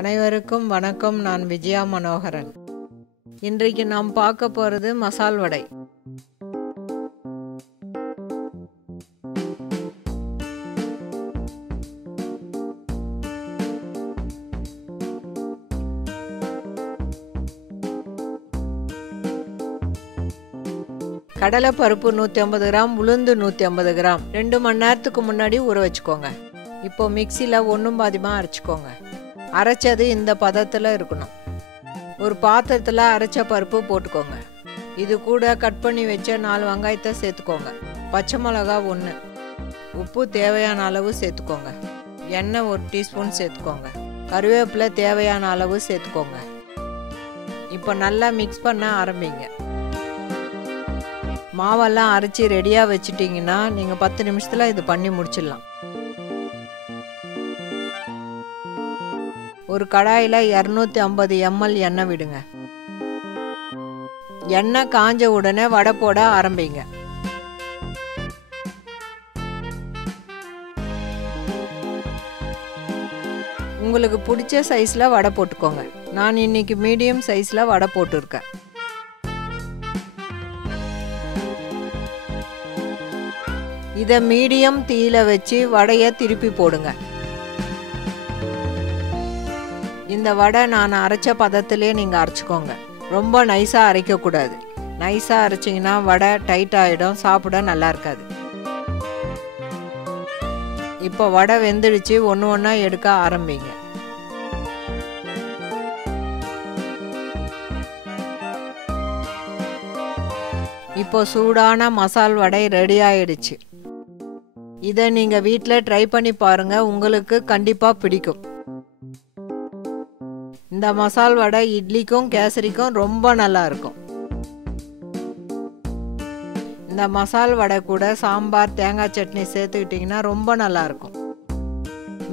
அனைவருக்கும் வணக்கம். நான் விஜயா மனோகரன். இன்றைக்கு நாம் பார்க்க போகிறது மசால் வடை. கடலை பருப்பு 150 கிராம், உளுந்து 150 கிராம் 2 மணி நேரத்துக்கு முன்னாடி ஊற வச்சுக்கோங்க. இப்போ மிக்சியில் ஒன்றும் பாதிமாக அரைச்சிக்கோங்க. அரைச்சது இந்த பதத்தில் இருக்கணும். ஒரு பாத்திரத்தில் அரைச்ச பருப்பு போட்டுக்கோங்க. இது கூட கட் பண்ணி வச்ச 4 வெங்காயத்தை சேர்த்துக்கோங்க. பச்சை மிளகா 1, உப்பு தேவையான அளவு சேர்த்துக்கோங்க. எண்ணெய் 1 டீஸ்பூன் சேர்த்துக்கோங்க. கருவேப்பிலை தேவையான அளவு சேர்த்துக்கோங்க. இப்போ நல்லா மிக்ஸ் பண்ண ஆரம்பிங்க. மாவெல்லாம் அரைச்சி ரெடியாக வச்சுட்டிங்கன்னா நீங்கள் 10 நிமிஷத்தில் இது பண்ணி முடிச்சிடலாம். ஒரு கடாயில் 250 ml எண்ணெய் விடுங்க. எண்ணெய் காஞ்ச உடனே வடை போட ஆரம்பிங்க. உங்களுக்கு பிடிச்ச சைஸில் வடை போட்டுக்கோங்க. நான் இன்னைக்கு மீடியம் சைஸில் வடை போட்டிருக்கேன். இதை மீடியம் தீயில வச்சு வடையை திருப்பி போடுங்க. இந்த வடை நான் அரைச்ச பதத்திலே நீங்கள் அரைச்சிக்கோங்க. ரொம்ப நைஸாக அரைக்கக்கூடாது. நைஸாக அரைச்சிங்கன்னா வடை டைட் ஆகிடும், சாப்பிட நல்லா இருக்காது. இப்போ வடை வெந்துடுச்சு. ஒன்று ஒன்றா எடுக்க ஆரம்பிங்க. இப்போ சூடான மசால் வடை ரெடி ஆயிடுச்சு. இதை நீங்கள் வீட்டில் ட்ரை பண்ணி பாருங்கள். உங்களுக்கு கண்டிப்பாக பிடிக்கும். இந்த மசால் வடை இட்லிக்கும் கேசரிக்கும் ரொம்ப நல்லா இருக்கும். இந்த மசால் வடை கூட சாம்பார், தேங்காய் சட்னி சேர்த்துக்கிட்டிங்கன்னா ரொம்ப நல்லா இருக்கும்.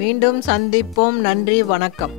மீண்டும் சந்திப்போம். நன்றி, வணக்கம்.